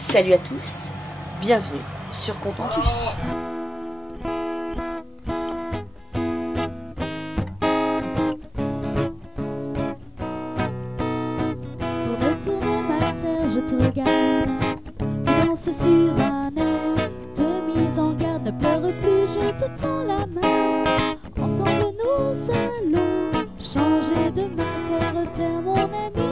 Salut à tous, bienvenue sur Contentus. Tourne ma terre, je te regarde. Tu danses sur un air de mise en garde. Ne pleure plus, je te tends la main. Ensemble nous allons changer de terre, terre mon ami.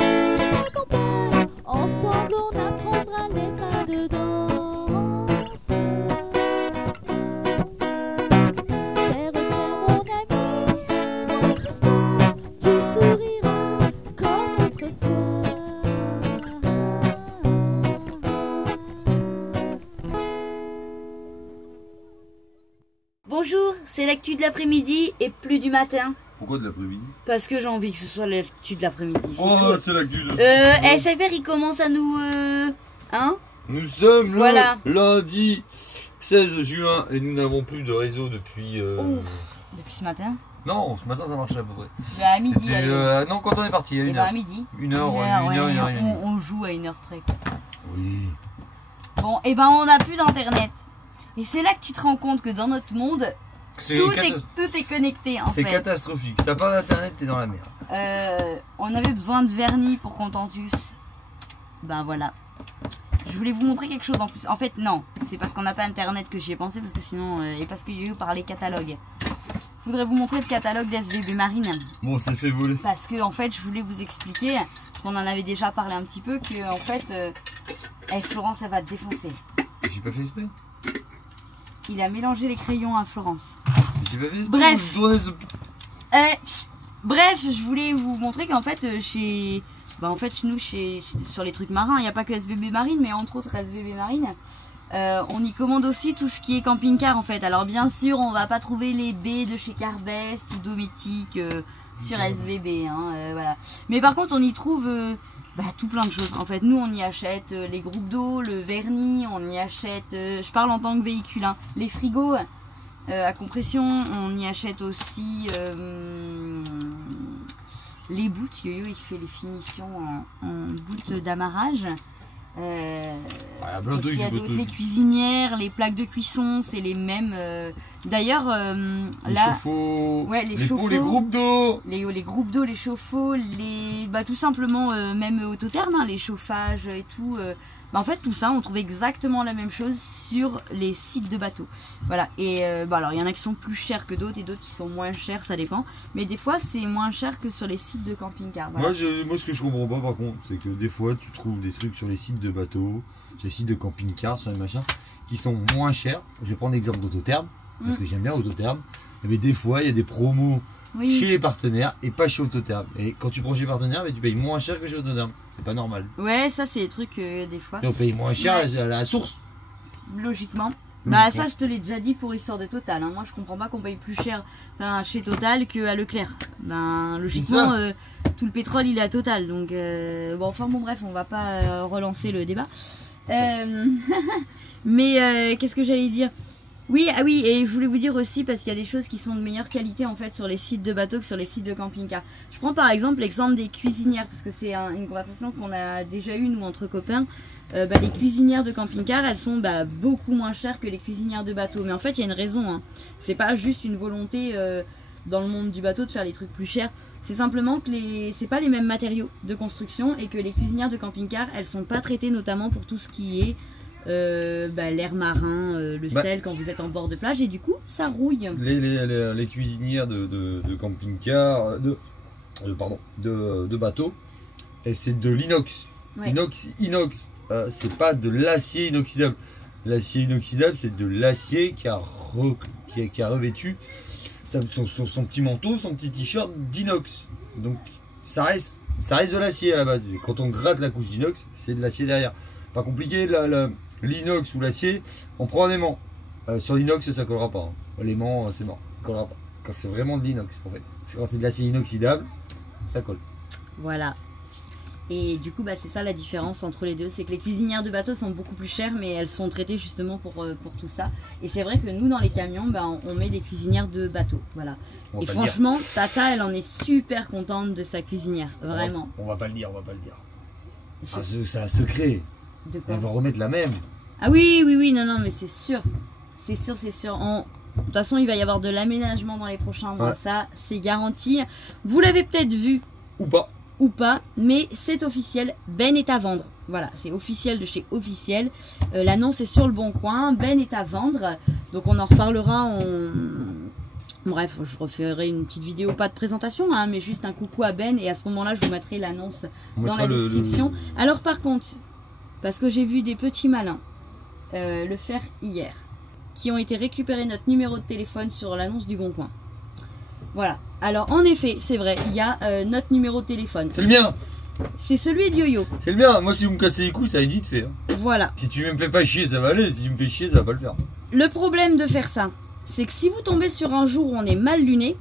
Je t'accompagne, ensemble on apprendra les pas de danse. Terre, terre mon ami, mon existence, tu souriras comme autrefois. Bonjour, c'est l'actu de l'après-midi et plus du matin. Pourquoi de l'après-midi? Parce que j'ai envie que ce soit l'actu de l'après-midi. Oh, c'est l'actu de... SFR il commence à nous... Hein? Nous sommes Voilà. le lundi 16 juin et nous n'avons plus de réseau depuis... Ouf. Depuis ce matin? Non, ce matin ça marchait à peu près. À midi. C'était, non, quand on est parti, à Et 1h. ben à midi. 1h. On joue à 1h près. Oui. Bon, et ben on n'a plus d'internet. Et c'est là que tu te rends compte que dans notre monde, tout est connecté en C'est fait. catastrophique. Si t'as pas d'internet, t'es dans la merde. On avait besoin de vernis pour Contentus. Ben voilà. Je voulais vous montrer quelque chose en plus. En fait, non. C'est parce qu'on n'a pas internet que j'y ai pensé. Parce que sinon. Et parce que Yo-Yo parlait catalogue. Je voudrais vous montrer le catalogue d'SVB Marine. Bon, c'est fait voler. Parce que en fait, je voulais vous expliquer. Parce qu'on en avait déjà parlé un petit peu. Que en fait. Florence, elle va te défoncer. J'ai pas fait exprès. Il a mélangé les crayons à Florence. J'ai pas fait exprès. Bref. Tournez ce- Bref, je voulais vous montrer qu'en fait, chez. Bah en fait, nous, sur les trucs marins, il n'y a pas que SVB Marine, mais entre autres SVB Marine, on y commande aussi tout ce qui est camping-car en fait. Alors bien sûr, on va pas trouver les baies de chez Carbest ou Dométique sur SVB, hein, voilà. Mais par contre, on y trouve tout plein de choses. En fait, nous, on y achète les groupes d'eau, le vernis, on y achète, je parle en tant que véhicule, hein, les frigos à compression, on y achète aussi les bouts. Yo-Yo il fait les finitions en bouts d'amarrage. Qu'est-ce qu'il y a d'autre? Les cuisinières, les plaques de cuisson, c'est les mêmes. D'ailleurs, les là, chauffe-eau, ouais, les chauffe-eau, chauffe-eau, les groupes d'eau, les groupes d'eau, les chauffe-eau, tout simplement même autotherme, hein, les chauffages et tout. En fait, tout ça, on trouve exactement la même chose sur les sites de bateaux. Voilà. Et alors, il y en a qui sont plus chers que d'autres et d'autres qui sont moins chers, ça dépend. Mais des fois, c'est moins cher que sur les sites de camping-car. Voilà. Moi, ce que je comprends pas par contre, c'est que des fois, tu trouves des trucs sur les sites de bateaux, sur les sites de camping-car, sur les machins, qui sont moins chers. Je vais prendre l'exemple d'Autotherme, parce que j'aime bien Autotherme. Mais des fois, il y a des promos chez les partenaires et pas chez Autotherme. Et quand tu prends chez les partenaires, tu payes moins cher que chez Autotherme. C'est pas normal. Ouais, ça, c'est des trucs des fois. Et on paye moins cher à la source. Logiquement. Ça, je te l'ai déjà dit pour l'histoire de Total. Hein. Moi, je comprends pas qu'on paye plus cher chez Total qu'à Leclerc. Logiquement, tout le pétrole, il est à Total. Donc, bref, on va pas relancer le débat. Mais qu'est-ce que j'allais dire? Oui, et je voulais vous dire aussi, parce qu'il y a des choses qui sont de meilleure qualité en fait sur les sites de bateaux que sur les sites de camping-car. Je prends par exemple l'exemple des cuisinières, parce que c'est une conversation qu'on a déjà eue nous entre copains. Les cuisinières de camping-car, elles sont beaucoup moins chères que les cuisinières de bateau. Mais en fait, il y a une raison. Hein. C'est pas juste une volonté dans le monde du bateau de faire les trucs plus chers. C'est simplement que c'est pas les mêmes matériaux de construction et que les cuisinières de camping-car, elles sont pas traitées notamment pour tout ce qui est l'air marin, le sel quand vous êtes en bord de plage et du coup ça rouille. Les cuisinières de camping-car, de bateau, et c'est de l'inox. Ouais. Inox. C'est pas de l'acier inoxydable. L'acier inoxydable, c'est de l'acier qui a revêtu son petit manteau, son petit t-shirt d'inox. Donc ça reste de l'acier à la base. Et quand on gratte la couche d'inox, c'est de l'acier derrière. Pas compliqué, l'inox ou l'acier, on prend un aimant. Sur l'inox, ça collera pas. Hein. L'aimant, c'est mort, ça collera pas. Quand c'est vraiment de l'inox, en fait. Quand c'est de l'acier inoxydable, ça colle. Voilà. Et du coup, c'est ça la différence entre les deux. C'est que les cuisinières de bateau sont beaucoup plus chères, mais elles sont traitées justement pour tout ça. Et c'est vrai que nous, dans les camions, on met des cuisinières de bateau. Voilà. Et franchement, Tata, elle en est super contente de sa cuisinière. Vraiment. On va pas le dire. C'est un secret. De quoi? Elle va remettre la même. Ah oui, oui, oui, non, non, mais c'est sûr. C'est sûr, c'est sûr. De toute façon, il va y avoir de l'aménagement dans les prochains mois. Ouais. Ça, c'est garanti. Vous l'avez peut-être vu Ou pas. mais c'est officiel. Ben est à vendre. Voilà, c'est officiel de chez Officiel. L'annonce est sur le bon coin. Ben est à vendre. Donc on en reparlera. Bref, je referai une petite vidéo, pas de présentation, hein, mais juste un coucou à Ben. Et à ce moment-là, je vous mettrai l'annonce On dans la mettra description. Alors par contre, parce que j'ai vu des petits malins le faire hier, qui ont été récupérer notre numéro de téléphone sur l'annonce du Bon Coin. Voilà. Alors en effet, c'est vrai, il y a notre numéro de téléphone. C'est le mien. C'est celui de Yo-Yo. C'est le mien. Moi, si vous me cassez les couilles, ça va être vite fait. Hein. Voilà. Si tu me fais pas chier, ça va aller. Si tu me fais chier, ça va pas le faire. Le problème de faire ça, c'est que si vous tombez sur un jour où on est mal luné,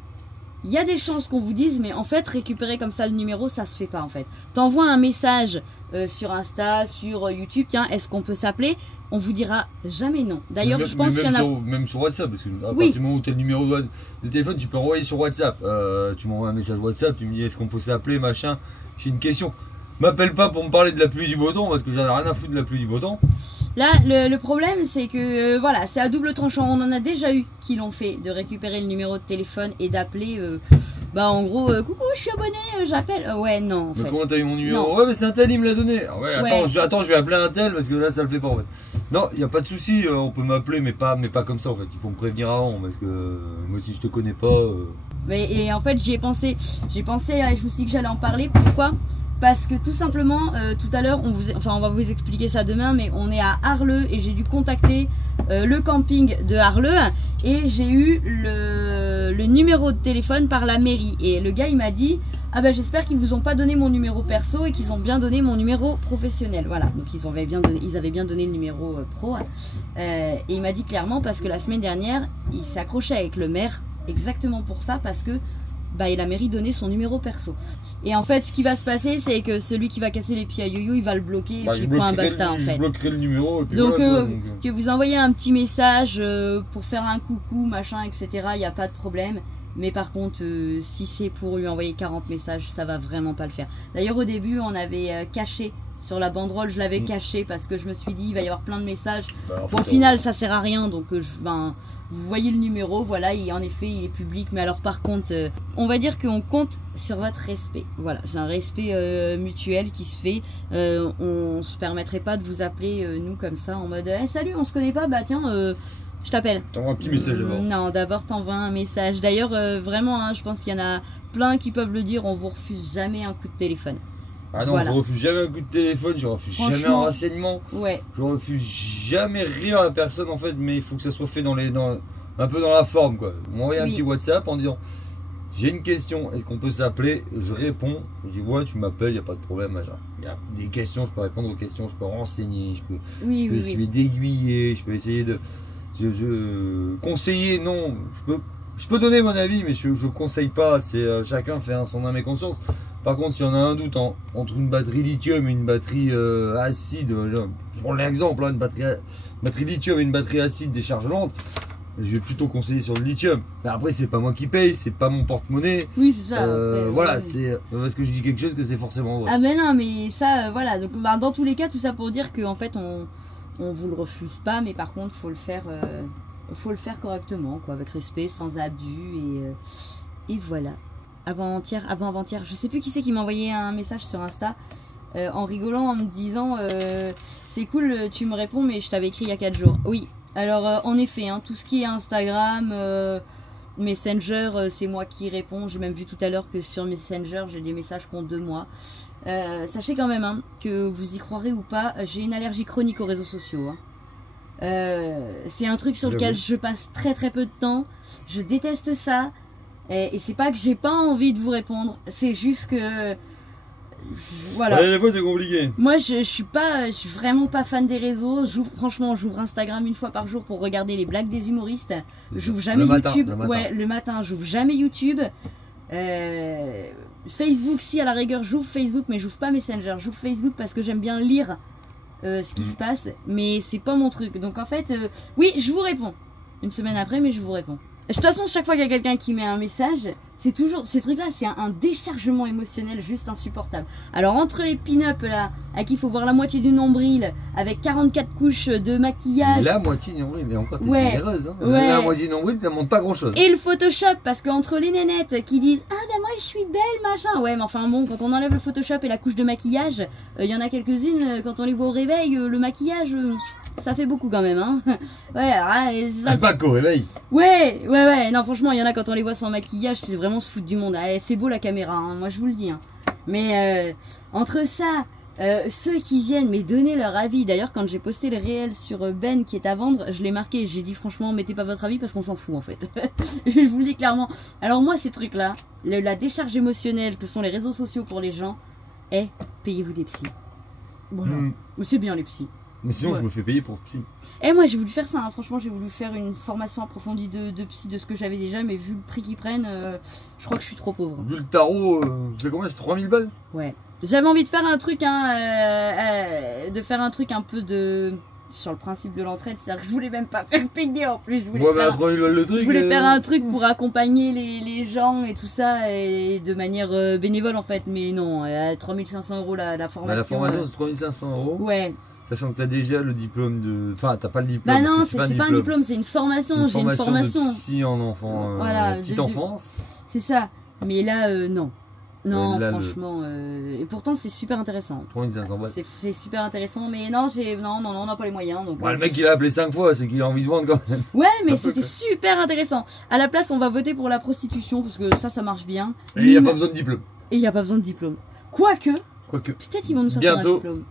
il y a des chances qu'on vous dise, mais en fait, récupérer comme ça le numéro, ça se fait pas en fait. T'envoies un message sur Insta, sur YouTube, tiens, est-ce qu'on peut s'appeler? On vous dira jamais non. D'ailleurs, je pense qu'il y en a... Même sur WhatsApp, parce que à Oui. partir du moment où tu as le numéro de téléphone, tu peux envoyer sur WhatsApp. Tu m'envoies un message WhatsApp, tu me dis est-ce qu'on peut s'appeler, machin. J'ai une question. M'appelle pas pour me parler de la pluie et du beau temps, parce que j'en ai rien à foutre de la pluie et du beau temps. Là, le problème, c'est que voilà, c'est à double tranchant. On en a déjà eu qui l'ont fait, de récupérer le numéro de téléphone et d'appeler. Bah, en gros, coucou, je suis abonné, j'appelle. Ouais, non, en Mais fait. comment t'as eu mon numéro? Non. Ouais, mais c'est un tel, il me l'a donné. Ah ouais, Ouais. attends, je vais appeler un tel, parce que là, ça le fait pas en fait. Non, y a pas de souci, on peut m'appeler, mais pas comme ça en fait. Il faut me prévenir avant, parce que moi, si je te connais pas. Et en fait, j'y ai pensé. J'ai pensé, et je me suis dit que j'allais en parler. Pourquoi? Parce que tout simplement, tout à l'heure, on va vous expliquer ça demain, mais on est à Arleux et j'ai dû contacter le camping de Arleux et j'ai eu le numéro de téléphone par la mairie. Et le gars, il m'a dit, ah ben j'espère qu'ils vous ont pas donné mon numéro perso et qu'ils ont bien donné mon numéro professionnel. Voilà, donc ils avaient bien donné le numéro pro. Et il m'a dit clairement parce que la semaine dernière, il s'accrochait avec le maire exactement pour ça, parce que bah, la mairie donnait son numéro perso. Et en fait, ce qui va se passer, c'est que celui qui va casser les pieds à Yo-Yo, il va le bloquer, Bah, et je puis point bloquerai basta en fait. Je bloquerai le numéro. Et puis Donc, voilà, quoi, que vous envoyez un petit message pour faire un coucou, machin, etc., il n'y a pas de problème. Mais par contre, si c'est pour lui envoyer 40 messages, ça va vraiment pas le faire. D'ailleurs, au début, on avait caché sur la banderole, je l'avais caché parce que je me suis dit, il va y avoir plein de messages. Bah, en Bon, au fait, final, ça sert à rien, donc vous voyez le numéro, voilà, en effet, il est public. Mais alors, par contre, on va dire qu'on compte sur votre respect. Voilà, c'est un respect mutuel qui se fait. On se permettrait pas de vous appeler, nous, comme ça, en mode salut, on se connaît pas, bah tiens, je t'appelle. T'envoies un petit message d'abord. Non, d'abord t'envoies un message. D'ailleurs, vraiment, hein, je pense qu'il y en a plein qui peuvent le dire, on vous refuse jamais un coup de téléphone. Ah non, Voilà. je refuse jamais un coup de téléphone, je refuse jamais un Franchement. renseignement, Ouais, je refuse jamais rien à personne en fait, mais il faut que ça soit fait un peu dans la forme quoi. Vous m'envoyez un Oui. petit WhatsApp en disant j'ai une question, est-ce qu'on peut s'appeler? Je réponds, je dis ouais, tu m'appelles, il n'y a pas de problème, machin. Il y a des questions, je peux répondre aux questions, je peux renseigner, je peux oui, oui, essayer oui. d'aiguiller, je peux essayer de conseiller, non, je peux donner mon avis, mais je conseille pas, c'est chacun fait son âme et conscience. Par contre, si on a un doute entre une batterie lithium et une batterie acide, je prends l'exemple, hein, une batterie lithium et une batterie acide des charges lentes, je vais plutôt conseiller sur le lithium. Mais après, c'est pas moi qui paye, c'est pas mon porte-monnaie. Oui, c'est ça. après, Voilà, ouais. c'est parce que je dis quelque chose que c'est forcément vrai. Ah mais non, mais ça, voilà. Donc, dans tous les cas, tout ça pour dire qu'en fait, on vous le refuse pas, mais par contre, faut le faire correctement, quoi, avec respect, sans abus, et voilà. Avant-avant-hier, je sais plus qui c'est qui m'a envoyé un message sur Insta, en rigolant, en me disant, c'est cool, tu me réponds, mais je t'avais écrit il y a 4 jours. Oui. Alors, en effet, hein, tout ce qui est Instagram, Messenger, c'est moi qui réponds. J'ai même vu tout à l'heure que sur Messenger, j'ai des messages qui ont 2 mois. Sachez quand même hein, que vous y croirez ou pas, j'ai une allergie chronique aux réseaux sociaux. Hein. C'est un truc sur lequel je passe très très peu de temps. Je déteste ça. Et c'est pas que j'ai pas envie de vous répondre, c'est juste que voilà. Ouais, des fois c'est compliqué. Moi je suis vraiment pas fan des réseaux. Franchement, j'ouvre Instagram une fois par jour pour regarder les blagues des humoristes. J'ouvre jamais YouTube. Ouais, le matin, j'ouvre jamais YouTube. Facebook, si à la rigueur j'ouvre Facebook, mais j'ouvre pas Messenger. J'ouvre Facebook parce que j'aime bien lire ce qui se passe, mais c'est pas mon truc. Donc en fait, oui, je vous réponds. Une semaine après, mais je vous réponds. De toute façon, chaque fois qu'il y a quelqu'un qui met un message, C'est toujours ces trucs-là, c'est un déchargement émotionnel juste insupportable. Alors entre les pin-up là, à qui il faut voir la moitié du nombril, avec 44 couches de maquillage. La moitié du nombril, mais encore t'es Ouais. généreuse. Hein. Ouais. La moitié du nombril, ça montre pas grand-chose. Et le Photoshop, parce qu'entre les nénettes qui disent ah ben moi je suis belle machin, ouais mais enfin bon quand on enlève le Photoshop et la couche de maquillage, il y en a quelques-unes quand on les voit au réveil, le maquillage ça fait beaucoup quand même hein. Ouais alors, ça... Pas qu'au réveil. Ouais, non franchement il y en a quand on les voit sans maquillage c'est vraiment se foutre du monde. C'est beau la caméra, hein, moi je vous le dis. Hein. Mais entre ça, ceux qui viennent mais donner leur avis, d'ailleurs quand j'ai posté le réel sur Ben qui est à vendre, je l'ai marqué, j'ai dit franchement mettez pas votre avis parce qu'on s'en fout en fait. Je vous le dis clairement. Alors moi ces trucs là, la décharge émotionnelle que sont les réseaux sociaux pour les gens, payez-vous des psys. Voilà. C'est bien les psys. Mais sinon, Ouais. je me fais payer pour psy. Et moi j'ai voulu faire ça, hein. Franchement j'ai voulu faire une formation approfondie de psy de ce que j'avais déjà, mais vu le prix qu'ils prennent, je crois que je suis trop pauvre. Vu le tarot, c'est combien? C'est 3000 balles? Ouais. J'avais envie de faire un truc, de faire un truc un peu de sur le principe de l'entraide, c'est-à-dire que je voulais même pas faire payer en plus. Je voulais, Ouais, bah, faire, 3000 balles le truc. je voulais faire un truc pour accompagner les gens et tout ça, et de manière bénévole en fait, mais non, à 3500 € la formation. Bah, la formation, c'est 3500 €. Ouais. Sachant que t'as déjà le diplôme de. Enfin, t'as pas le diplôme. Bah non, parce que c'est pas un diplôme, c'est une formation. J'ai une formation. De psy en enfant, Voilà, petite enfance. C'est ça. Mais là, non. Non, Là, franchement. Et pourtant, c'est super intéressant. 3500 balles. C'est super intéressant, mais non, on n'a pas les moyens. Donc, Ouais, le mec, il a appelé 5 fois, c'est qu'il a envie de vendre quand même. ouais, mais Un peu, c'était quoi. super intéressant. À la place, on va voter pour la prostitution, parce que ça marche bien. Et il n'y a pas besoin de diplôme. Et il n'y a pas besoin de diplôme. Quoique, Quoique. peut-être ils vont nous sortir Bientôt. un diplôme.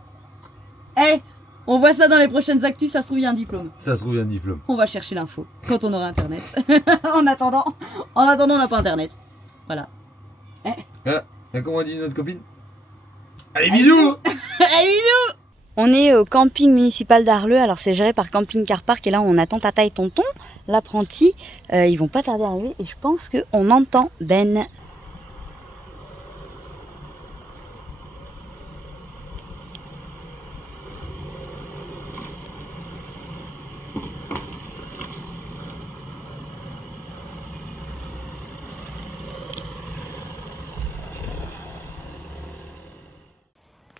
On voit ça dans les prochaines actus, ça se trouve, il y a un diplôme. Ça se trouve, il y a un diplôme. On va chercher l'info quand on aura internet. en attendant, on n'a pas internet. Voilà. Et comment dit notre copine? Allez, bisous! Allez, bisous! On est au camping municipal d'Arleux, alors c'est géré par Camping Car Park et là on attend Tata et Tonton, l'apprenti. Ils vont pas tarder à arriver et je pense qu'on entend Ben.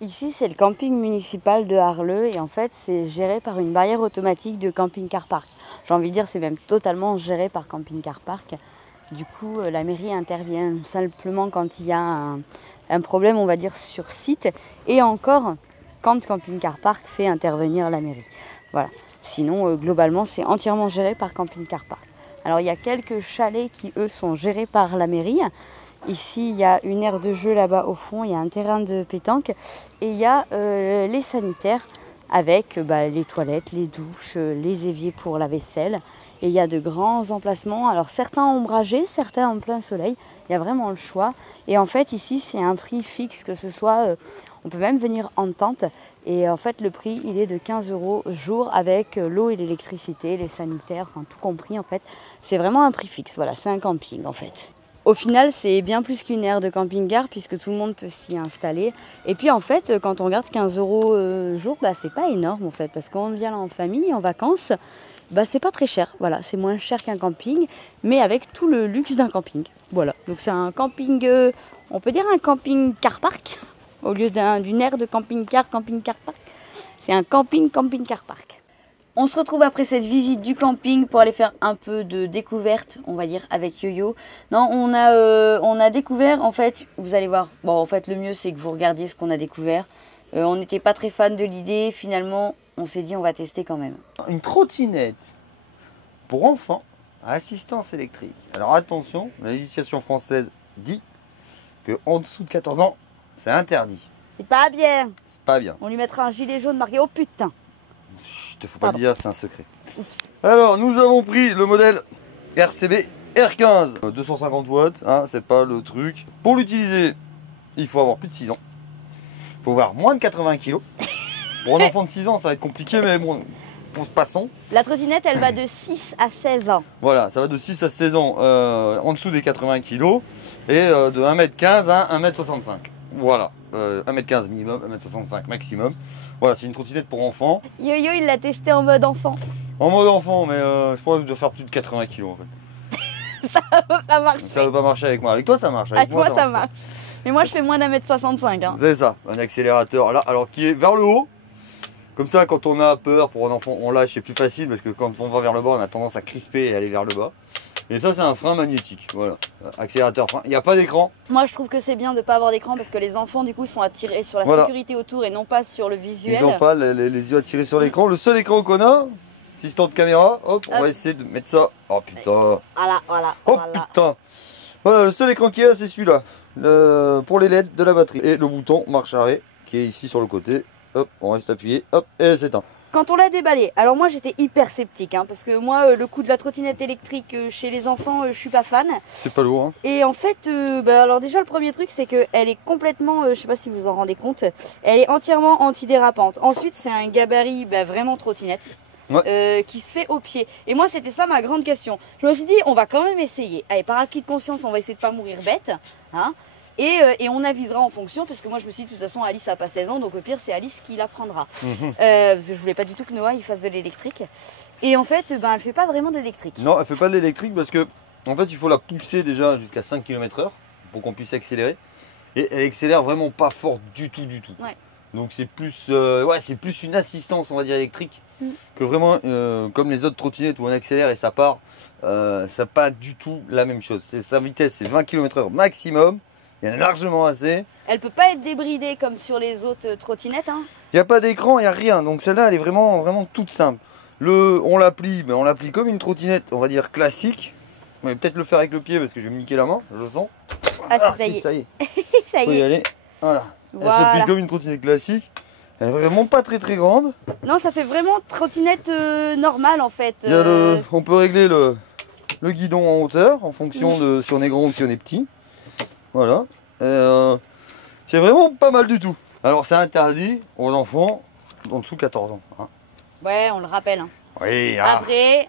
Ici, c'est le camping municipal de Arleux et en fait, c'est géré par une barrière automatique de Camping Car Park. J'ai envie de dire, c'est même totalement géré par Camping Car Park. Du coup, la mairie intervient simplement quand il y a un problème, on va dire, sur site et encore quand Camping Car Park fait intervenir la mairie. Voilà. Sinon, globalement, c'est entièrement géré par Camping Car Park. Alors, il y a quelques chalets qui, eux, sont gérés par la mairie. Ici, il y a une aire de jeu là-bas au fond, il y a un terrain de pétanque et il y a les sanitaires avec les toilettes, les douches, les éviers pour la vaisselle. Et il y a de grands emplacements, alors certains ombragés, certains en plein soleil, il y a vraiment le choix. Et en fait, ici, c'est un prix fixe, que ce soit, on peut même venir en tente. Et en fait, le prix, il est de 15 € jour avec l'eau et l'électricité, les sanitaires, enfin, tout compris en fait. C'est vraiment un prix fixe, voilà, c'est un camping en fait. Au final, c'est bien plus qu'une aire de camping-car puisque tout le monde peut s'y installer. Et puis en fait, quand on regarde 15 € jour, c'est pas énorme en fait. Parce qu'on vient là en famille, en vacances, c'est pas très cher. Voilà, c'est moins cher qu'un camping, mais avec tout le luxe d'un camping. Voilà, donc c'est un camping, on peut dire un camping-car park. Au lieu d'une aire de camping-car, camping-car park. C'est un camping-car park. On se retrouve après cette visite du camping pour aller faire un peu de découverte, on va dire, avec Yo-Yo. Non, on a découvert, en fait, vous allez voir, bon, en fait, le mieux, c'est que vous regardiez ce qu'on a découvert. On n'était pas très fan de l'idée, finalement, on s'est dit, on va tester quand même. Une trottinette pour enfants à assistance électrique. Alors attention, la législation française dit que en dessous de 14 ans, c'est interdit. C'est pas bien. C'est pas bien. On lui mettra un gilet jaune marqué, oh putain. Chut, faut pas le dire, c'est un secret. Oups. Alors, nous avons pris le modèle RCB R15. 250 watts, hein, c'est pas le truc. Pour l'utiliser, il faut avoir plus de 6 ans. Il faut avoir moins de 80 kg. Pour un enfant de 6 ans, ça va être compliqué, mais bon, passons. La trottinette, elle va de 6 à 16 ans. Voilà, ça va de 6 à 16 ans en dessous des 80 kg et de 1m15 à 1m65. Voilà, 1m15 minimum, 1m65 maximum. Voilà, c'est une trottinette pour enfants. Yo-Yo, il l'a testé en mode enfant. En mode enfant, mais je pense que je dois faire plus de 80 kg en fait. ça va pas marcher. Ça veut pas marcher avec moi. Avec toi, ça marche. Avec moi, ça marche. Mais moi, je fais moins d'1m65. Hein. C'est ça, un accélérateur là, alors qui est vers le haut. Comme ça, quand on a peur pour un enfant, on lâche, c'est plus facile parce que quand on va vers le bas, on a tendance à crisper et aller vers le bas. Et ça, c'est un frein magnétique. Voilà, accélérateur, frein. Il n'y a pas d'écran. Moi, je trouve que c'est bien de ne pas avoir d'écran parce que les enfants, du coup, sont attirés sur la sécurité autour et non pas sur le visuel. Ils n'ont pas les yeux attirés sur l'écran. Le seul écran qu'on a, assistant de caméra, hop, on va essayer de mettre ça. Oh putain. Voilà. Oh putain. Voilà, le seul écran qu'il y a, c'est celui-là. Pour les LED de la batterie. Et le bouton marche arrêt qui est ici sur le côté. Hop, on reste appuyé. Hop, et c'est éteint. Quand on l'a déballé, alors moi j'étais hyper sceptique hein, parce que moi le coup de la trottinette électrique chez les enfants je suis pas fan. C'est pas lourd hein. Et en fait, alors déjà le premier truc c'est qu'elle est complètement, je sais pas si vous en rendez compte, elle est entièrement antidérapante. Ensuite c'est un gabarit vraiment trottinette. Ouais. Qui se fait au pied. Et moi c'était ça ma grande question. Je me suis dit on va quand même essayer. Allez, par acquis de conscience on va essayer de pas mourir bête. Hein. Et on avisera en fonction, parce que moi je me suis dit de toute façon Alice n'a pas 16 ans, donc au pire c'est Alice qui l'apprendra. Parce que je voulais pas du tout que Noah il fasse de l'électrique. Et en fait elle fait pas vraiment de l'électrique. Non, elle fait pas de l'électrique parce que en fait il faut la pousser déjà jusqu'à 5 km/h pour qu'on puisse accélérer. Et elle accélère vraiment pas fort du tout. Ouais. Donc c'est plus, c'est plus une assistance on va dire électrique que vraiment comme les autres trottinettes où on accélère et ça part. Ça pas du tout la même chose. Sa vitesse c'est 20 km/h maximum. Il y en a largement assez. Elle peut pas être débridée comme sur les autres trottinettes. Hein. Il n'y a pas d'écran, il n'y a rien. Donc celle-là, elle est vraiment toute simple. On la plie comme une trottinette, on va dire classique. On va peut-être le faire avec le pied parce que je vais me niquer la main, je le sens. Ah, ça y est. Ça y est. Ça y est. Y aller. Voilà. Elle se plie comme une trottinette classique. Elle est vraiment pas très grande. Non, ça fait vraiment trottinette normale en fait. On peut régler le guidon en hauteur en fonction de si on est grand ou si on est petit. Voilà, c'est vraiment pas mal du tout. Alors c'est interdit aux enfants en dessous de 14 ans. Hein. Ouais, on le rappelle. Hein. Oui. Après,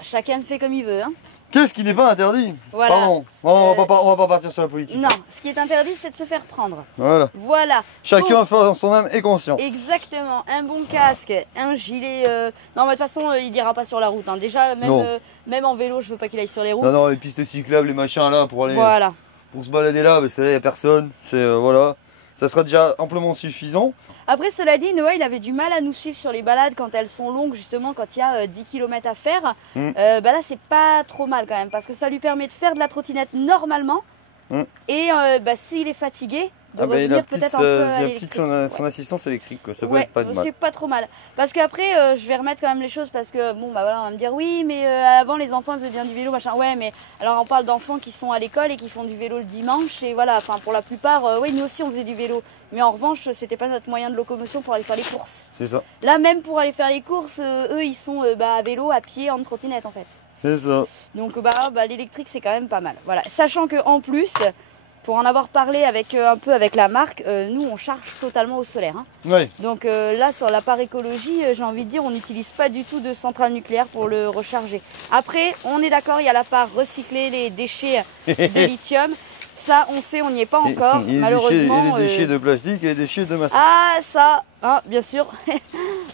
chacun fait comme il veut. Hein. Qu'est-ce qui n'est pas interdit? Voilà. Pardon, on va pas partir sur la politique. Non, ce qui est interdit c'est de se faire prendre. Voilà. Chacun a fait son âme et conscience. Exactement, un bon casque, un gilet. Non mais de toute façon il ira pas sur la route. Hein. Déjà même en vélo je veux pas qu'il aille sur les routes. Non, les pistes cyclables, les machins là pour aller... Voilà. Pour se balader là, il n'y a personne, voilà, ça sera déjà amplement suffisant. Après cela dit, Noah il avait du mal à nous suivre sur les balades quand elles sont longues, justement quand il y a 10 km à faire. Là c'est pas trop mal quand même, parce que ça lui permet de faire de la trottinette normalement. Et s'il est fatigué, de revenir peut-être un peu à l'électrique. Son assistance électrique, quoi. Ça peut être pas de mal. C'est pas trop mal. Parce qu'après, je vais remettre quand même les choses parce que, on va me dire oui, mais avant les enfants faisaient bien du vélo, machin. Ouais, mais alors on parle d'enfants qui sont à l'école et qui font du vélo le dimanche. Et voilà, enfin pour la plupart, oui, nous aussi on faisait du vélo. Mais en revanche, c'était pas notre moyen de locomotion pour aller faire les courses. C'est ça. Là, même pour aller faire les courses, eux ils sont à vélo, à pied, en trottinette en fait. C'est ça. Donc l'électrique c'est quand même pas mal. Voilà, sachant que en plus. Pour en avoir parlé un peu avec la marque, nous on charge totalement au solaire. Hein. Ouais. Donc là sur la part écologie, j'ai envie de dire, on n'utilise pas du tout de centrale nucléaire pour le recharger. Après, on est d'accord, il y a la part recycler les déchets de lithium. Ça, on sait, on n'y est pas encore, malheureusement. Et les déchets de plastique et les déchets de masse. Ah, ça, hein, bien sûr.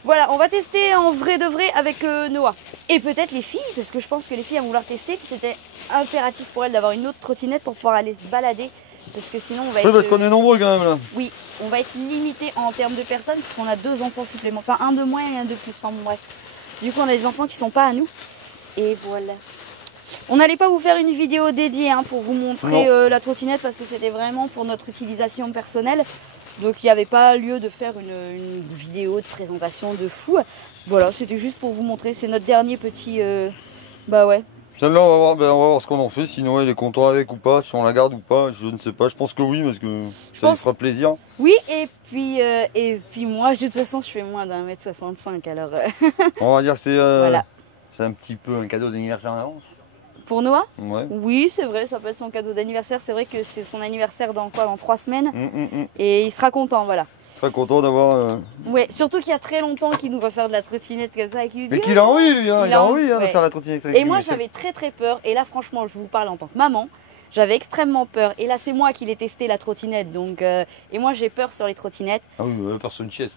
Voilà, on va tester en vrai de vrai avec Noah. Et peut-être les filles, parce que je pense que les filles vont vouloir tester. C'était impératif pour elles d'avoir une autre trottinette pour pouvoir aller se balader. Parce que sinon, on va être... Oui, parce qu'on est nombreux quand même là. Oui, on va être limité en termes de personnes, parce qu'on a 2 enfants supplémentaires. Enfin, un de moins et un de plus. Enfin, bon, bref. Du coup, on a des enfants qui sont pas à nous. Et voilà. On n'allait pas vous faire une vidéo dédiée pour vous montrer la trottinette parce que c'était vraiment pour notre utilisation personnelle. Donc il n'y avait pas lieu de faire une vidéo de présentation de fou. Voilà, c'était juste pour vous montrer. C'est notre dernier petit... Celle-là, on va voir ce qu'on en fait. Si Noël est content avec ou pas, si on la garde ou pas, je ne sais pas. Je pense que oui, parce que ça lui fera plaisir. Oui, et puis moi, de toute façon, je fais moins d'1m65. Alors, on va dire que c'est un petit peu un cadeau d'anniversaire en avance. Pour Noah? Ouais. Oui, c'est vrai, ça peut être son cadeau d'anniversaire. C'est vrai que c'est son anniversaire dans 3 semaines. Et il sera content, voilà. Il sera content d'avoir... Ouais, surtout qu'il y a très longtemps qu'il nous va faire de la trottinette comme ça. Mais qu'il a envie, lui, il a envie de faire la trottinette avec lui. Et moi, j'avais très peur. Et là, franchement, je vous parle en tant que maman. J'avais extrêmement peur. Et là, c'est moi qui l'ai testé, la trottinette. Donc, et moi, j'ai peur sur les trottinettes. Ah oui, la personne chiesse.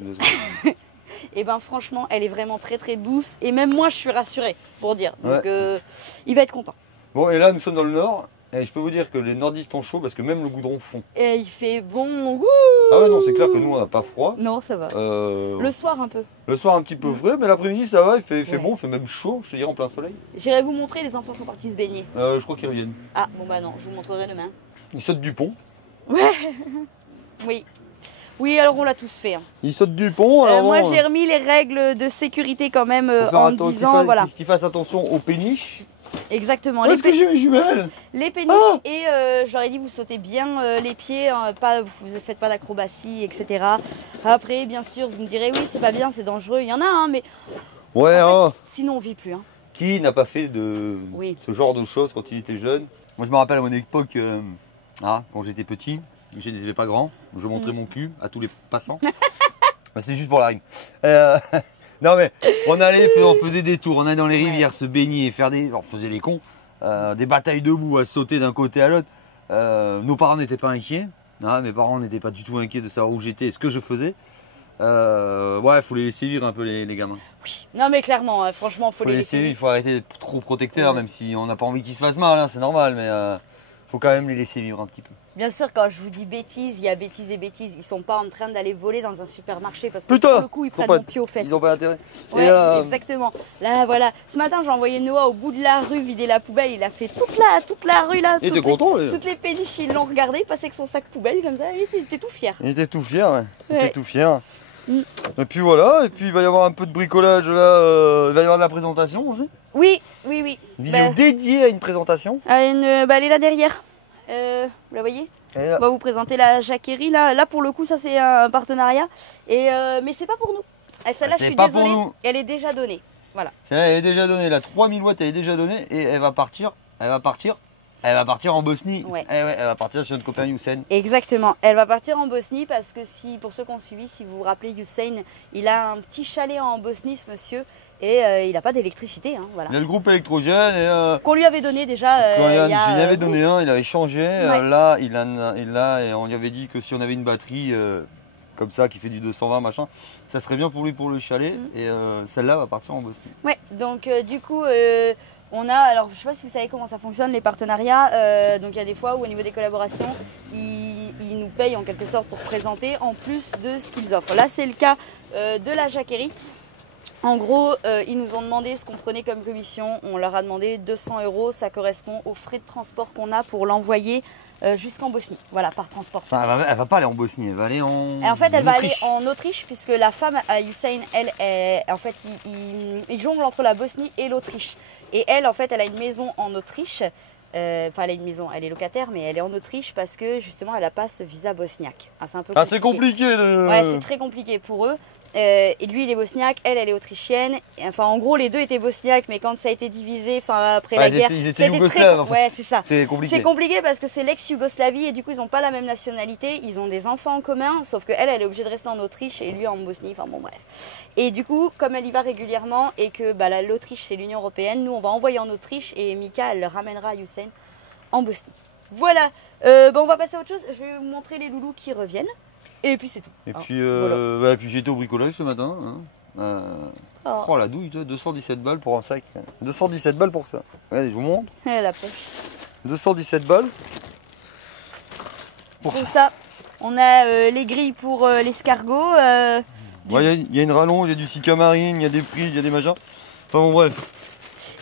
Et franchement, elle est vraiment très douce. Et même moi, je suis rassurée, pour dire. Donc, il va être content. Bon, et là, nous sommes dans le nord. Et je peux vous dire que les nordistes ont chaud parce que même le goudron fond. Et il fait bon. Wouh. Ah ouais, non, c'est clair que nous, on n'a pas froid. Non, ça va. Le Le soir un peu. soir, un petit peu frais, mais l'après-midi, ça va. Il fait Ouais. bon, il fait même chaud, je te dirais, en plein soleil. J'irai vous montrer, les enfants sont partis se baigner. Je crois qu'ils reviennent. Ah, bon bah non, je vous montrerai demain. Ils sautent du pont. Oui. Oui, alors on l'a tous fait. Hein. Ils sautent du pont. Alors moi, bon, j'ai remis les règles de sécurité quand même faut faire en attention, disant, voilà. qu'ils fassent attention aux péniches. Exactement. Parce que j'ai mes jumelles. Les péniches Ah. et je leur ai dit vous sautez bien les pieds, vous ne faites pas d'acrobatie, etc. Après, bien sûr, vous me direz oui, c'est pas bien, c'est dangereux. Il y en a, hein, mais Ouais, en hein. fait, sinon on vit plus. Hein. Qui n'a pas fait de Oui. ce genre de choses quand il était jeune? Moi, je me rappelle à mon époque, quand j'étais petit, je n'étais pas grand, je montrais mon cul à tous les passants. Bah, c'est juste pour la rime. Non mais on allait, on faisait des tours, on allait dans les rivières se baigner, on faisait les cons, des batailles debout à sauter d'un côté à l'autre. Nos parents n'étaient pas inquiets, mes parents n'étaient pas du tout inquiets de savoir où j'étais et ce que je faisais. Ouais, il faut les laisser vivre un peu les gamins. Oui. Non mais clairement, franchement, faut les laisser vivre. Il vivre. faut arrêter d'être trop protecteur, même si on n'a pas envie qu'ils se fassent mal, hein, c'est normal, mais faut quand même les laisser vivre un petit peu. Bien sûr, quand je vous dis bêtises, il y a bêtises et bêtises. Ils sont pas en train d'aller voler dans un supermarché parce que Putain, sur le coup, ils prennent mon pied aux fesses. Ils n'ont pas intérêt. Ouais, Et, exactement. Là, voilà. Ce matin, j'ai envoyé Noah au bout de la rue vider la poubelle. Il a fait toute la rue là. il était content, lui. Toutes les péniches, ils l'ont regardé, il passait avec son sac poubelle comme ça. Il était tout fier. Il était tout fier, ouais. Il Ouais. était tout fier. Mm. Et puis voilà, et puis il va y avoir un peu de bricolage là, il va y avoir de la présentation aussi. Oui. Une vidéo dédiée à une présentation. Elle est là derrière. Vous la voyez? Et là, On va vous présenter la jacquerie. Là pour le coup, ça c'est un partenariat. Mais c'est pas pour nous. Celle-là, je c'est suis pas pour désolée. nous. Elle est déjà donnée. celle-là, elle est déjà donnée, la 3000 watts elle est déjà donnée et elle va partir en Bosnie. Ouais. Eh ouais, elle va partir chez notre copain Youssef. Exactement. Elle va partir en Bosnie parce que pour ceux qui ont suivi, si vous vous rappelez, Hussein, il a un petit chalet en Bosnie, ce monsieur, et il n'a pas d'électricité. Hein, voilà. Il y a le groupe électrogène et Qu'on lui avait donné déjà. quand il y a, j'en avais donné un, il avait changé. Ouais. Là, il a et on lui avait dit que si on avait une batterie comme ça qui fait du 220 machin, ça serait bien pour lui pour le chalet. Et celle-là va partir en Bosnie. Ouais, donc du coup, on a, alors je sais pas si vous savez comment ça fonctionne les partenariats, donc il y a des fois où au niveau des collaborations, ils nous payent en quelque sorte pour présenter en plus de ce qu'ils offrent. Là c'est le cas de la jacquerie. En gros, ils nous ont demandé ce qu'on prenait comme commission, on leur a demandé 200 €, ça correspond aux frais de transport qu'on a pour l'envoyer jusqu'en Bosnie, voilà, par transport. Enfin, elle va pas aller en Bosnie, elle va aller en Et en fait, elle va aller Autriche. en Autriche puisque la femme à Hussein, en fait, il jongle entre la Bosnie et l'Autriche. Et elle, en fait, elle a une maison en Autriche. Enfin, elle a une maison, elle est locataire, mais elle est en Autriche parce que justement, elle n'a pas ce visa bosniaque. Ah, c'est un peu compliqué. c'est compliqué. Ouais, c'est très compliqué pour eux. Et lui, il est bosniaque, elle est autrichienne. Et, enfin, en gros, les deux étaient bosniaques, mais quand ça a été divisé, enfin, après la guerre, ils ça étaient a été yougoslaves. En fait. Ouais, c'est ça. C'est compliqué. C'est compliqué parce que c'est l'ex-Yougoslavie et du coup ils n'ont pas la même nationalité, ils ont des enfants en commun, sauf que elle est obligée de rester en Autriche et lui en Bosnie, enfin bon bref. Et du coup, comme elle y va régulièrement et que l'Autriche c'est l'Union Européenne, nous on va envoyer en Autriche et Mika elle le ramènera à Hussein en Bosnie. Voilà, on va passer à autre chose, je vais vous montrer les loulous qui reviennent et puis c'est tout. Et Alors, puis, voilà. puis j'ai été au bricolage ce matin. Hein. Oh la douille, 217 balles pour un sac. 217 balles pour ça. Regardez, je vous montre. La poche. 217 balles. Pour Pour ça. ça, on a les grilles pour l'escargot. Il y a une rallonge, il y a du Sika Marine, il y a des prises, il y a des machins. Enfin bon bref.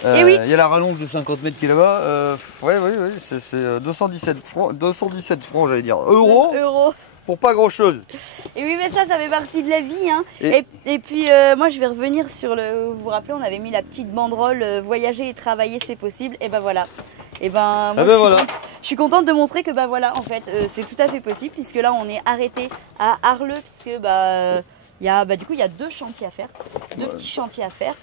Et oui. Il y a la rallonge de 50 mètres qui est là-bas. Ouais, c'est 217 francs, j'allais dire. Euros pour pas grand chose. Et oui, mais ça fait partie de la vie. Hein. Et puis, moi, je vais revenir sur vous vous rappelez, on avait mis la petite banderole voyager et travailler, c'est possible. Et ben voilà. Et ben, moi, je suis contente de montrer que, voilà, en fait, c'est tout à fait possible, puisque là, on est arrêté à Arleux, puisque, du coup, il y a deux chantiers à faire, petits chantiers à faire,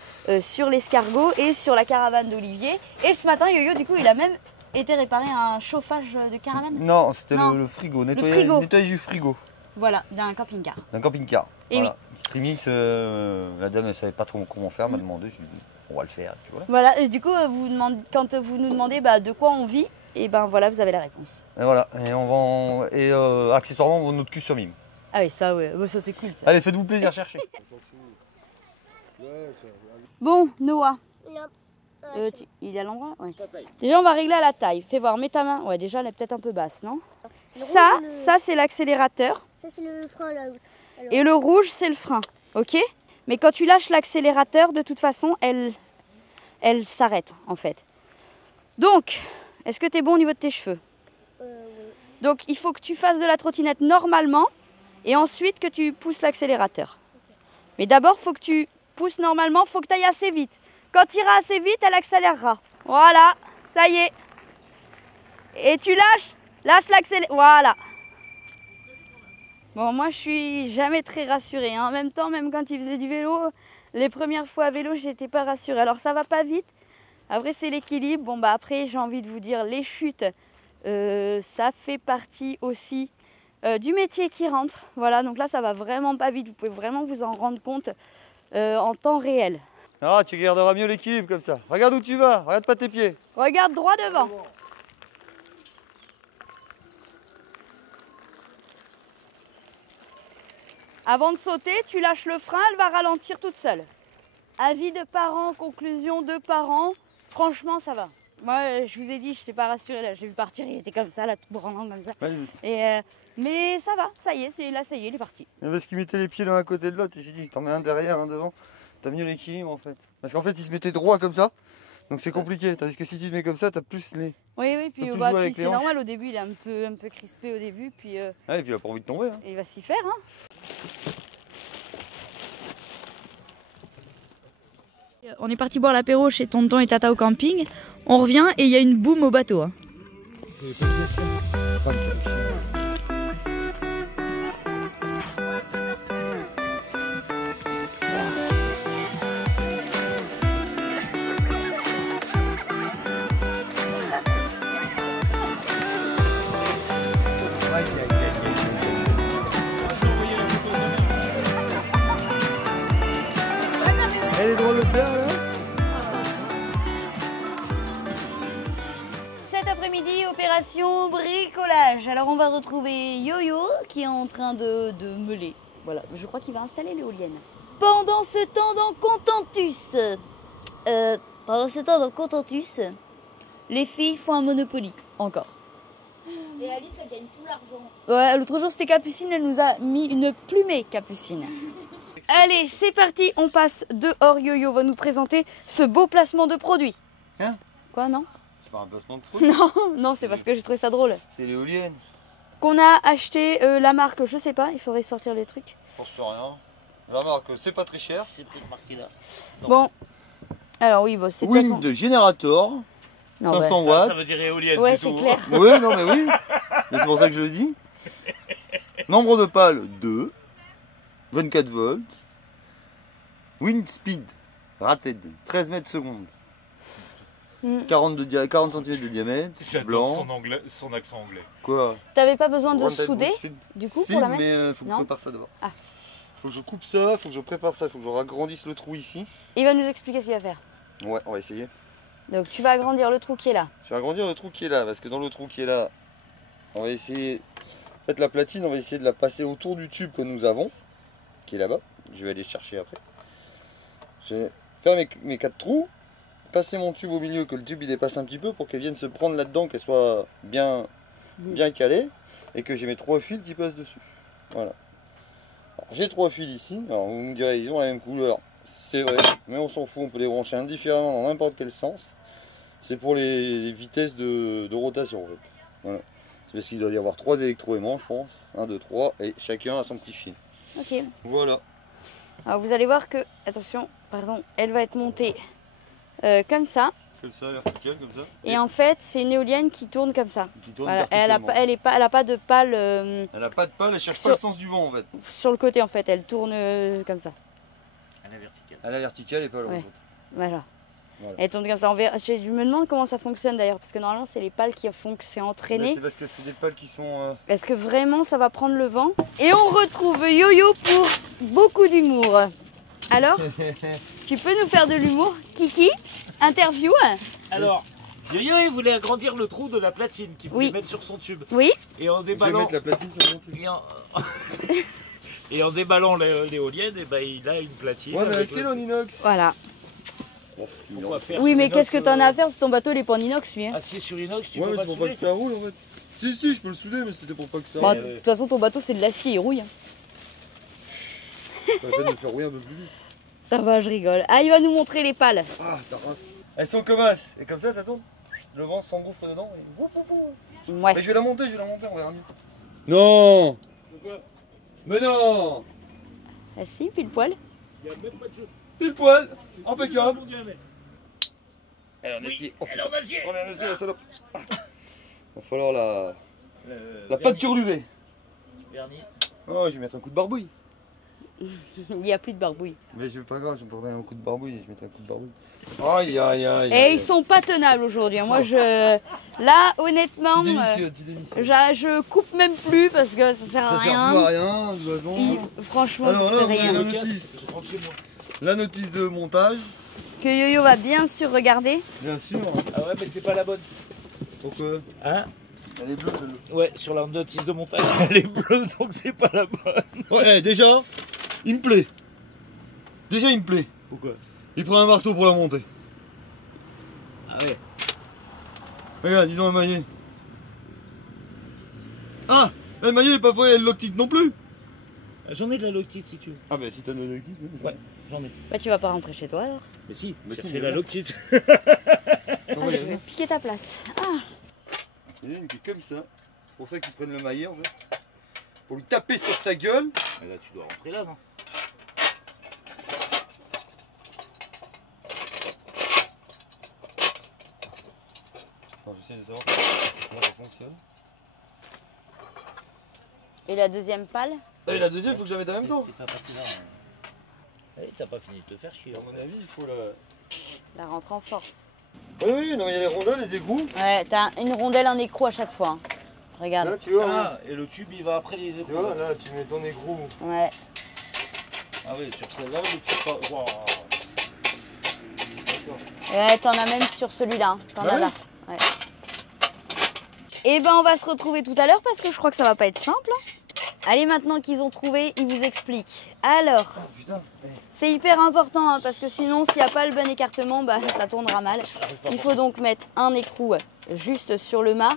sur l'escargot et sur la caravane d'Olivier. Et ce matin, Yo-Yo, du coup, il a même été réparé un chauffage de caravane. Non, c'était le frigo, nettoyage du frigo. Voilà, d'un camping-car. D'un camping-car. Et voilà. Streamix, la dame ne savait pas trop comment faire, m'a demandé, je lui ai dit on va le faire. Et puis voilà. Voilà, et du coup, quand vous nous demandez de quoi on vit, et ben voilà, vous avez la réponse. Et voilà, et accessoirement, on va notre cul sur mime. Ah oui, ça, ouais. Ça c'est cool. Ça. Allez, faites-vous plaisir, cherchez. Bon, Noah. Il est à l'endroit, ouais. Déjà, on va régler à la taille. Fais voir, mets ta main. Ouais, déjà, elle est peut-être un peu basse, non? Ça c'est l'accélérateur. Ça, c'est le frein là. Et le rouge, c'est le frein, ok? Mais quand tu lâches l'accélérateur, de toute façon, elle s'arrête, en fait. Donc, est-ce que tu es bon au niveau de tes cheveux? Oui. Donc, il faut que tu fasses de la trottinette normalement et ensuite que tu pousses l'accélérateur. Mais d'abord, il faut que tu pousses normalement, il faut que tu ailles assez vite. Quand tu iras assez vite, elle accélérera. Voilà, ça y est. Et tu lâches l'accélérateur. Voilà. Bon, moi, je suis jamais très rassurée. Hein. En même temps, même quand il faisait du vélo, les premières fois à vélo, j'étais pas rassurée. Alors, ça va pas vite. Après, c'est l'équilibre. Bon, bah après, j'ai envie de vous dire, les chutes, ça fait partie aussi du métier qui rentre. Voilà, donc là, ça va vraiment pas vite. Vous pouvez vraiment vous en rendre compte en temps réel. Ah, tu garderas mieux l'équilibre comme ça. Regarde où tu vas, regarde pas tes pieds. Regarde droit devant. Avant de sauter, tu lâches le frein, elle va ralentir toute seule. Avis de parents, conclusion de parents, franchement ça va. Moi je vous ai dit, je n'étais pas rassurée, là, je l'ai vu partir, il était comme ça, là, tout branlant comme ça. Et, mais ça va, ça y est, là ça y est, il est parti. Parce qu'il mettait les pieds l'un à côté de l'autre, et j'ai dit, t'en mets un derrière, un devant, t'as mieux l'équilibre en fait. Parce qu'en fait il se mettait droit comme ça, donc c'est compliqué, tandis que si tu te mets comme ça, t'as plus les... Oui, puis, puis c'est normal, au début il est un peu crispé au début, puis... Ah, et puis il a pas envie de tomber. Hein. Et il va s'y faire, hein. On est parti boire l'apéro chez Tonton et Tata au camping. On revient et il y a une boum au bateau. Hein. Elle est droit de faire là. Cet après-midi, opération bricolage. Alors on va retrouver Yo-Yo qui est en train de meuler. Voilà, je crois qu'il va installer l'éolienne. Pendant ce temps dans Contentus, les filles font un Monopoly, encore. Et Alice, elle gagne tout l'argent. Ouais, l'autre jour c'était Capucine, elle nous a mis une plumée, Capucine. Allez, c'est parti, on passe dehors. Yo-Yo va nous présenter ce beau placement de produit. Hein? Quoi, non? C'est pas un placement de produit. Non, c'est parce que j'ai trouvé ça drôle. C'est l'éolienne. Qu'on a acheté la marque, je sais pas, il faudrait sortir les trucs. Je pense rien. La marque, c'est pas très cher. C'est peut-être marqué là. Bon, alors oui, bon, c'est Wind de Generator, 500 watts. Ça veut dire éolienne, Ouais, c'est c'est tout. clair. Oui, non mais oui. Mais c'est pour ça que je le dis. Nombre de pales 2. 24 volts. Wind speed rated 13 mètres secondes. 40 cm de diamètre. J'adore Blanc. son accent anglais. Quoi? T'avais pas besoin de Rated souder, wind speed. du coup, Si, pour la mettre? mais faut que je Non. prépare ça d'abord. Ah. Faut que je coupe ça, faut que je prépare ça, faut que je ragrandisse le trou ici. Il va nous expliquer ce qu'il va faire. Ouais, on va essayer. Donc tu vas agrandir le trou qui est là. Je vais agrandir le trou qui est là, parce que dans le trou qui est là, on va essayer... En fait, la platine, on va essayer de la passer autour du tube que nous avons, qui est là-bas. Je vais aller chercher après. Je vais faire mes 4 trous, passer mon tube au milieu, que le tube il dépasse un petit peu pour qu'elle vienne se prendre là-dedans, qu'elle soit bien calée, et que j'ai mes 3 fils qui passent dessus. Voilà. J'ai 3 fils ici, alors vous me direz, ils ont la même couleur, c'est vrai, mais on s'en fout, on peut les brancher indifféremment dans n'importe quel sens. C'est pour les vitesses de rotation en fait. Voilà. C'est parce qu'il doit y avoir 3 électroaimants, je pense. 1, 2, 3, et chacun a son petit fil. Ok. Voilà. Alors vous allez voir que, attention, pardon, elle va être montée comme ça. Comme ça, vertical, comme ça. Et en fait, c'est une éolienne qui tourne comme ça. Qui tourne Voilà. Elle a verticalement. pas de pale Elle a pas de pale, elle cherche pas le sens du vent en fait. sur le côté en fait. Elle tourne comme ça. À la verticale. Elle a verticale et pas l'autre. Ouais. Voilà. Voilà. Elle tourne comme ça. Je me demande comment ça fonctionne d'ailleurs, parce que normalement c'est les pales qui font que c'est entraîné. C'est parce que c'est des pales qui sont... Est-ce que vraiment ça va prendre le vent? Et on retrouve Yo-Yo pour beaucoup d'humour. Alors, tu peux nous faire de l'humour, Kiki? Interview? Alors, Yo-Yo il voulait agrandir le trou de la platine qu'il voulait Oui. mettre sur son tube. Oui. Et en Je vais déballant, mettre la platine sur mon truc. et en déballant l'éolienne, et ben, il a une platine. Ouais, mais avec est-ce qu'elle est en inox? Voilà. Pourquoi faire Oui, sur mais inox, qu'est-ce que t'en as à faire si ton bateau il est pas en inox, lui hein. Acier sur inox, tu Ouais, peux mais pas c'est pour pas souder. que ça roule en fait. Si, je peux le souder, mais c'était pour pas que ça Bon, roule. de toute façon, ton bateau c'est de l'acier, il rouille. Hein. Ça va me faire rouiller un peu plus vite. Ça va, je rigole. Ah, il va nous montrer les pales. Ah, ta race. Elles sont comme as. Et comme ça tourne. Le vent s'engouffre dedans. Et... woup, woup, woup. Ouais. Mais je vais la monter, on verra mieux. Non. Pourquoi? Mais non. Ah si, pile poil. Il n'y a même pas de jeu. Pile poil. Impeccable. Mon Dieu, mais- Elle est en acier. Oh, Elle est en acier. on est en acier, la salope. Va falloir la Vernis. peinture luvée. Vernis. Oh, je vais mettre un coup de barbouille. Il n'y a plus de barbouille. Mais je veux pas grave, je vais me prendre un coup de barbouille. Je mettrai un coup de barbouille. Aïe, aïe, aïe. Et ils sont pas tenables aujourd'hui. Moi, là, honnêtement, je coupe même plus parce que ça sert à Ça sert plus à rien. rien, de toute façon. Franchement, Alors ça là, fait vous avez rien. la Le notice. casque, je rentre chez moi. La notice de montage, Que Yo-Yo va bien sûr regarder. bien sûr. Ah ouais, mais c'est pas la bonne. Pourquoi? Hein? Elle est bleue celle-là. Ouais, sur la notice de montage, elle est bleue, donc c'est pas la bonne. Ouais, déjà, il me plaît. Déjà, il me plaît. Pourquoi? Il prend un marteau pour la monter. Ah ouais. Regarde, ils ont un maillet. Ah, le maillet n'est pas fait, elle l'octite non plus. J'en ai de la loctite si tu veux. Ah bah si t'as de l'octite. Ouais, j'en ai. Bah, tu vas pas rentrer chez toi alors. Mais si, Mais si, c'est mais la là. loctite. Ah, je vais piquer ta place. Ah, Il y en a une qui est comme ça. C'est pour ça qu'ils prennent le maillet en fait. Pour lui taper sur sa gueule. Mais là, tu dois rentrer là, non? J'essaie de savoir comment ça fonctionne. et la deuxième pale. Et la deuxième, il faut que je la mette en même temps. T'as pas fini, t'as pas fini de te faire chier. À mon avis, il faut la. La rentre en force. Oui, oui, non, il y a les rondelles, les égouts. Ouais, t'as une rondelle, un écrou à chaque fois. hein. Regarde. Là, tu vois, Ah, et le tube, il va après les tu épaules. vois, là, tu mets ton égrou. Ouais. Ah oui, sur celle-là, le tube pas. Wow. Ouais, t'en as même sur celui-là. hein. T'en Ah as ouais là. Ouais. Et ben, on va se retrouver tout à l'heure parce que je crois que ça va pas être simple. hein. Allez, maintenant qu'ils ont trouvé, ils vous expliquent. Alors, Oh putain. c'est hyper important hein, parce que sinon, s'il n'y a pas le bon écartement, bah, ça tournera mal. Il faut donc mettre un écrou juste sur le mât,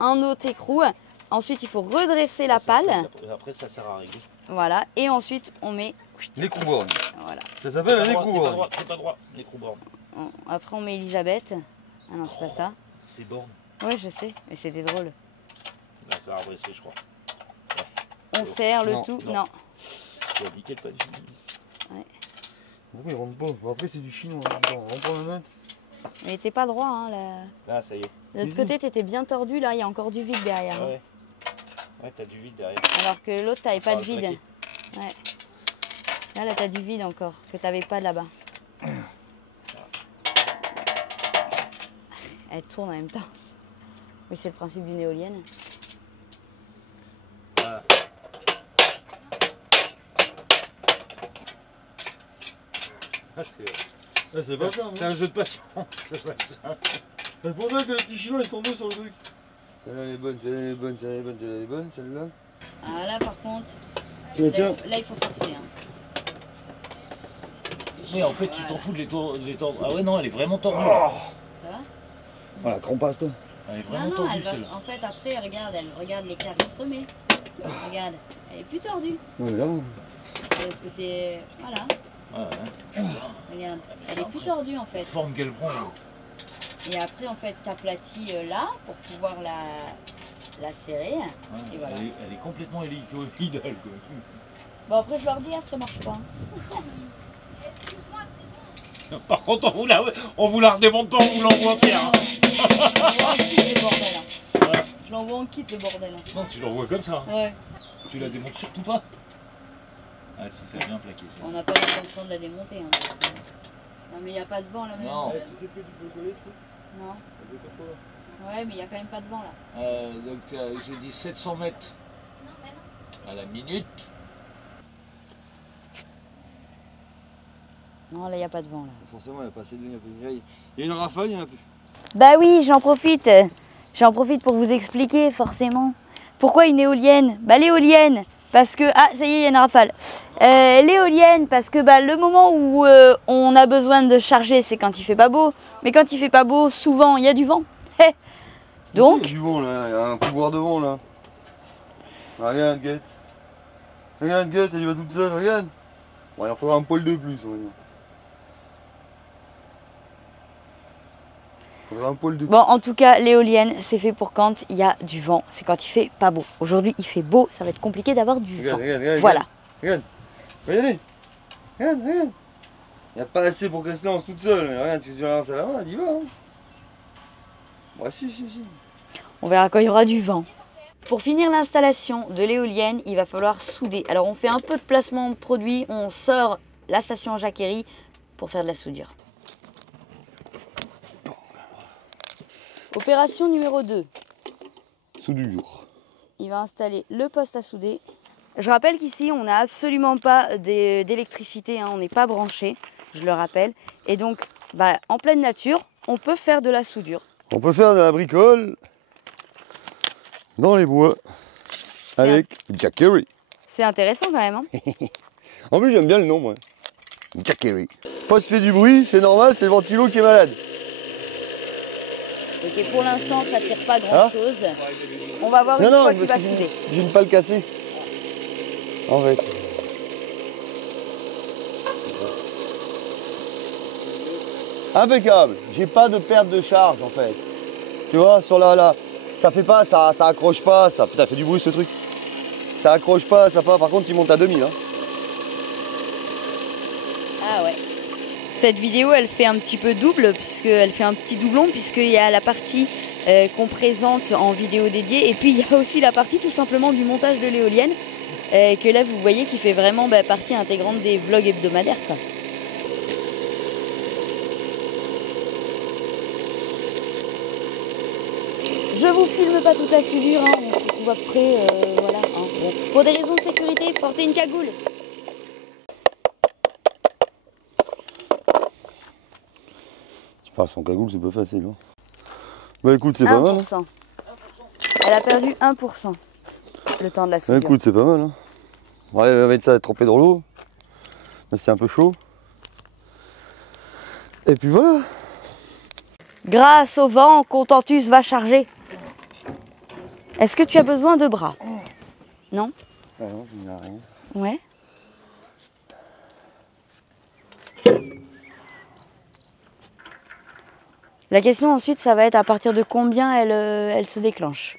un autre écrou. Ensuite, il faut redresser la pale. Après, ça sert à régler. Voilà. Et ensuite, on met. L'écrou borne. Voilà. Ça s'appelle un T'es écrou pas borne. droit, c'est pas droit. L'écrou borne. Après, on met Elisabeth. Ah non, c'est pas ça. C'est borne. Ouais, je sais, mais c'était drôle. Là, ça a redressé, je crois. On serre le Non, tout. non. Non. Tu as nickel, pas du tout. Pourquoi il rentre pas? Bon, après, c'est du chinois. Attends, on prend la note. Mais t'es pas droit. Hein, là. Ah, ça y est. De l'autre côté, t'étais bien tordu. Là, il y a encore du vide derrière. Ah hein. ouais. Ouais, t'as du vide derrière. Alors que l'autre, t'avais pas Ah, de vide. plaqué. Ouais. Là, t'as du vide encore, que t'avais pas là-bas. Elle tourne en même temps. Oui, c'est le principe d'une éolienne. Ah. Ah, C'est pas ça, c'est un jeu de passion. C'est pour ça que les petits chinois ils sont deux sur le truc. Celle-là elle est bonne, celle-là elle est bonne, celle-là elle est bonne, celle-là elle est bonne, celle-là. Ah, là, par contre, Tiens, tiens. là, il faut forcer. Hein. Mais en fait, tu t'en fous de les tordre. Ah ouais, non, elle est vraiment tordue. Là. Ça va Voilà, crampasse toi. Elle est Non, vraiment non, tordue, elle va, celle-là. en fait, après, elle regarde l'écart, il se remet. Regarde, elle est plus tordue. Ouais, là. Parce que c'est. Voilà, Ouais, ouais. regarde. Elle c'est est un plus fou. tordue en fait. La forme qu'elle prend. Et après, en fait, t'aplatis là pour pouvoir la serrer. Ouais, Et voilà. elle est complètement hélicoïdale, quoi. Bon, après, je leur dis, hein, ça marche pas. Par contre, on vous la redémonte pas, on vous l'envoie Pierre. Non, je l'envoie en kit le bordel. hein. Ouais. Je l'envoie en kit le bordel. hein. Non, tu l'envoies comme ça. Ouais. Tu la démontes surtout pas. Ah si, c'est bien plaqué. ça. On n'a pas l'intention de la démonter. Hein, parce que- Non, mais il n'y a pas de vent là même. Non. Tu sais ce que tu peux coller dessus? Non. C'est pas quoi. Ouais, mais il n'y a quand même pas de vent là. Donc j'ai dit 700 mètres à la minute. Non, là, il n'y a pas de vent là. Forcément, il n'y a pas assez de vent. Il y a une rafale, il n'y en a plus. Bah oui, j'en profite. J'en profite pour vous expliquer forcément. Pourquoi une éolienne? Bah l'éolienne, parce que... Ah, ça y est, il y a une rafale. L'éolienne, parce que le moment où on a besoin de charger, c'est quand il fait pas beau. Mais quand il fait pas beau, souvent, il y a du vent. Donc... Il y a du vent là, il y a un couloir de vent là. Regarde, Guette. Regarde, Guette, elle y va toute seule, regarde. Bon, il en faudra un poil de plus, on va dire. Un poil de... Bon, en tout cas, l'éolienne, c'est fait pour quand il y a du vent. C'est quand il fait pas beau. Aujourd'hui, il fait beau, ça va être compliqué d'avoir du vent. Regarde, voilà. Regarde, regardez. Regarde. Il n'y a pas assez pour qu'elle se lance toute seule. Mais regarde, si tu la lances à la main, elle y va. Hein. Ouais, si. On verra quand il y aura du vent. Pour finir l'installation de l'éolienne, il va falloir souder. Alors, on fait un peu de placement de produit. On sort la station Jacquerie pour faire de la soudure. Opération numéro 2. Soudure. Il va installer le poste à souder. Je rappelle qu'ici, on n'a absolument pas d'électricité, hein, on n'est pas branché, je le rappelle. Et donc, en pleine nature, on peut faire de la soudure. On peut faire de la bricole dans les bois avec Jacquerie. C'est intéressant quand même. Hein. En plus, j'aime bien le nom, moi. Jacquerie. Poste fait du bruit, c'est normal, c'est le ventilo qui est malade. Ok, pour l'instant, ça tire pas grand-chose. On va voir une fois qu'il va souder. Je ne pas le casser. En fait. Impeccable. J'ai pas de perte de charge en fait. Tu vois, sur la ça fait pas, ça accroche pas, ça. Putain, fait du bruit ce truc. Ça accroche pas, ça pas. Par contre, il monte à 2000. Hein. Ah ouais. Cette vidéo, elle fait un petit peu double, puisqu'elle fait un petit doublon, puisqu'il y a la partie qu'on présente en vidéo dédiée, et puis il y a aussi la partie tout simplement du montage de l'éolienne, que là vous voyez qui fait vraiment partie intégrante des vlogs hebdomadaires. Quoi. Je vous filme pas toute la soudure, hein, on se retrouve après, voilà. Hein, bon. Pour des raisons de sécurité, portez une cagoule. Sans cagoule, c'est pas facile. Hein. Bah écoute, c'est pas mal. Hein. Elle a perdu 1% le temps de la soudure. Bah écoute, c'est pas mal. Hein. Bon, allez, on va mettre ça trempé dans l'eau. C'est un peu chaud. Et puis voilà. Grâce au vent, Contentus va charger. Est-ce que tu as besoin de bras? Non? Ah non, je n'ai rien. Ouais. La question ensuite, ça va être à partir de combien elle se déclenche.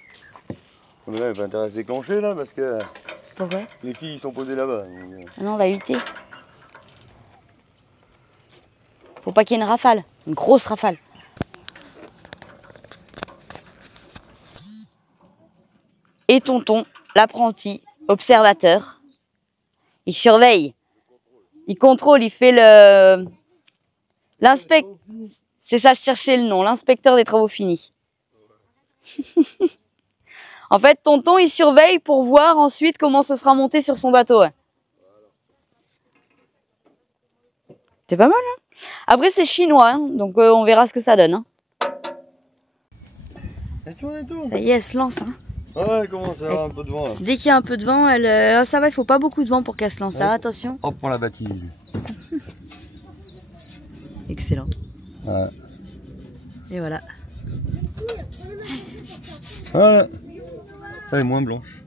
Là, elle va intérêt à se déclencher là parce que pourquoi les filles sont posées là-bas. Ah non, on va huiter. Faut pas qu'il y ait une rafale, une grosse rafale. Et tonton, l'apprenti, observateur, il surveille, il contrôle, il fait l'inspecteur. C'est ça, je cherchais le nom, l'inspecteur des travaux finis. En fait, tonton, il surveille pour voir ensuite comment ce sera monté sur son bateau. C'est pas mal, hein? Après, c'est chinois, hein, donc on verra ce que ça donne. Hein. Et toi. Ça y est, elle se lance. Hein. Ouais, elle commence à avoir un peu de vent là. Dès qu'il y a un peu de vent, ça va, il faut pas beaucoup de vent pour qu'elle se lance. Ouais. Ah, attention. Hop, on la baptise. Excellent. Ouais. Et voilà. Voilà. Ça est moins blanche.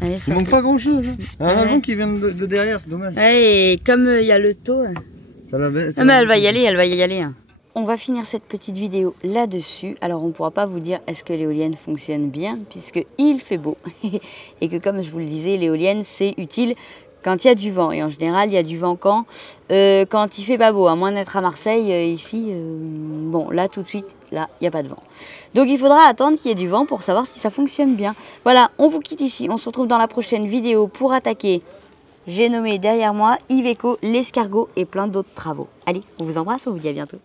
Allez, il manque pas grand chose. Hein. Un vent qui vient de derrière, c'est dommage. Ouais, et comme il y a le taux. Non mais elle va y aller, Hein. On va finir cette petite vidéo là-dessus. Alors on ne pourra pas vous dire est-ce que l'éolienne fonctionne bien puisque il fait beau. Et que comme je vous le disais, l'éolienne c'est utile quand il y a du vent. Et en général, il y a du vent quand il fait pas beau. À moins d'être à Marseille, ici, bon là tout de suite, là il n'y a pas de vent. Donc il faudra attendre qu'il y ait du vent pour savoir si ça fonctionne bien. Voilà, on vous quitte ici. On se retrouve dans la prochaine vidéo pour attaquer. J'ai nommé derrière moi Iveco, l'escargot et plein d'autres travaux. Allez, on vous embrasse, on vous dit à bientôt.